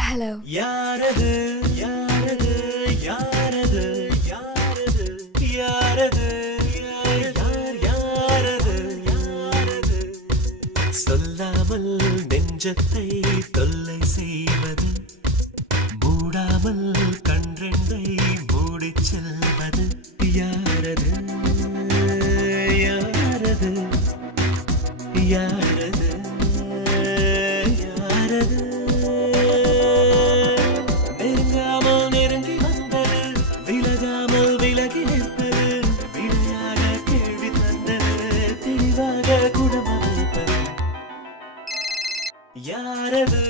Hello. யாரது யாரது யாரது யாரது யாரது யார் யாரது யாரது சொல்லாமல் நெஞ்சத்தை தொல்லை செய்வது மூடாமல் கன்றெண்டை மூடிச் செல்வது யாரது யாரது யாரது யாரது நெருங்காமல் நெருங்கி வந்தது விலகாமல் விலகி நிற்பது விடையாக கேள்வி தந்தது தெளிவாக குணமளிப்பது யாரது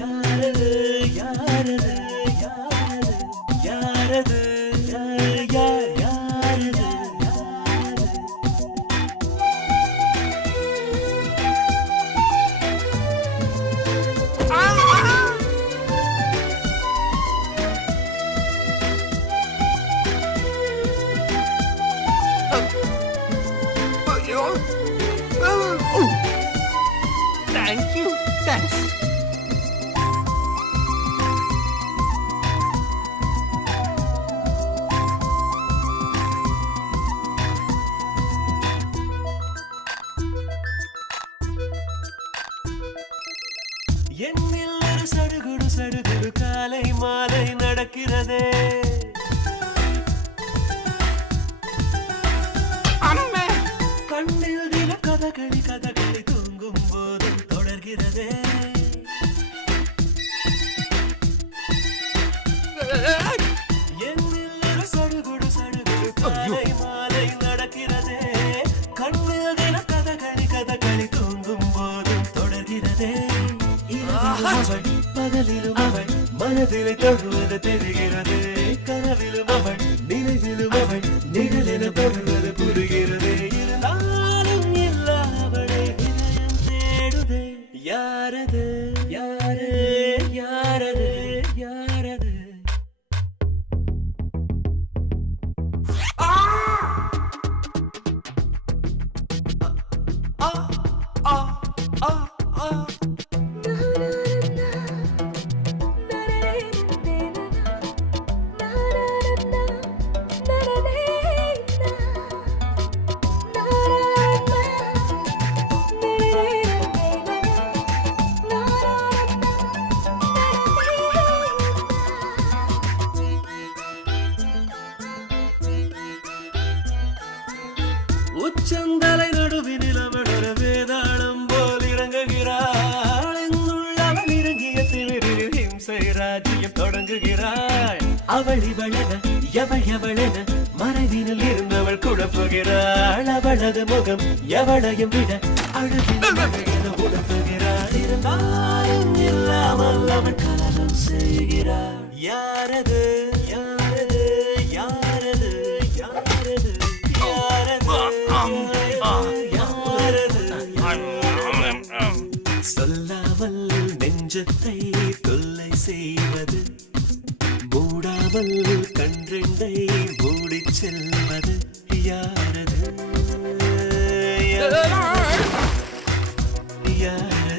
யாரது யாரது யாரது யாரது யார் யார் யாரது யாரது Thank you. Thanks. என்னில் ஒரு சடுகுடு சடுகுடு காலை மாலை நடக்கிறதே அம்மே. கண்ணில் தின கதகளி கதகளி தூங்கும் போதும் தொடர்கிறதே என்னில் ஒரு சடுகுடு சடுகுடு காலை மாலை நடக்கிறதே கண்ணில் தின கதகளி கதகளி தூங்கும் போதும் தொடர்கிறதே இரவிலும் அவள் பகலிலும் அவள் மனதிலே தொழுவது தெரிகிறது கனவிலும் அவள் நினைவிலும் அவள் நிழலென தொழுவது புரிகிறது இருந்தாலும் இல்லா அவளை இதயம் தேடுதே யாரது யாரு யாரது யாரது ஆ ஆ ஆ ஆ உச்சந்தலை நடுவினில் அவள் ஒரு வேதாளம் போல் இறங்குகிறாள் என்னுள்ளவள் இறங்கிய திமிரில் ஹிம்சை ராஜ்யம் தொடங்குகிறாள் அவள் இவளென எவள் எவளென மறைவினில் இருந்தவள் குழப்புகிறாள் அவளது முகம் எவளையும் விட அழகின உணர்த்துகிறாள் இருந்தாலும் இல்லாமல் அவள் கலனம் செய்கிறாள் யாரது யாரது யாரது யாரது சொல்லாமல் நெஞ்சத்தை தொல்லை செய்வது மூடாமல் கன்றெண்டை மூடிச் செல்வது யாரது யாரது